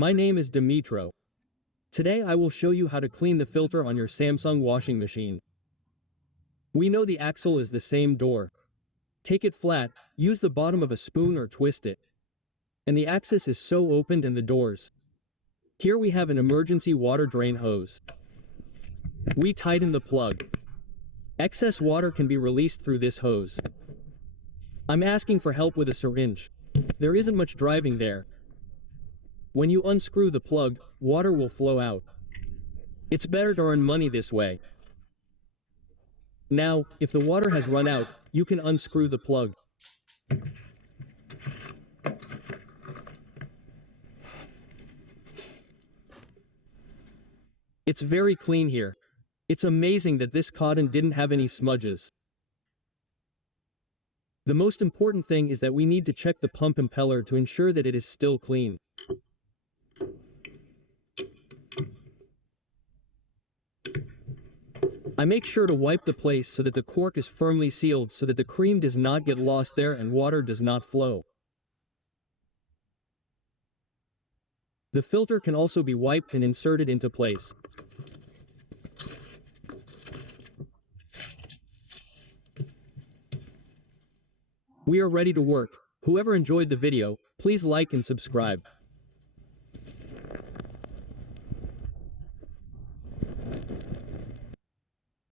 My name is Dimitro. Today I will show you how to clean the filter on your Samsung washing machine. We know the axle is the same door. Take it flat, use the bottom of a spoon or twist it. And the axis is so opened and the doors. Here we have an emergency water drain hose. We tighten the plug. Excess water can be released through this hose. I'm asking for help with a syringe. There isn't much driving there. When you unscrew the plug, water will flow out. It's better to earn money this way. Now, if the water has run out, you can unscrew the plug. It's very clean here. It's amazing that this cotton didn't have any smudges. The most important thing is that we need to check the pump impeller to ensure that it is still clean. I make sure to wipe the place so that the cork is firmly sealed so that the cream does not get lost there and water does not flow. The filter can also be wiped and inserted into place. We are ready to work. Whoever enjoyed the video, please like and subscribe.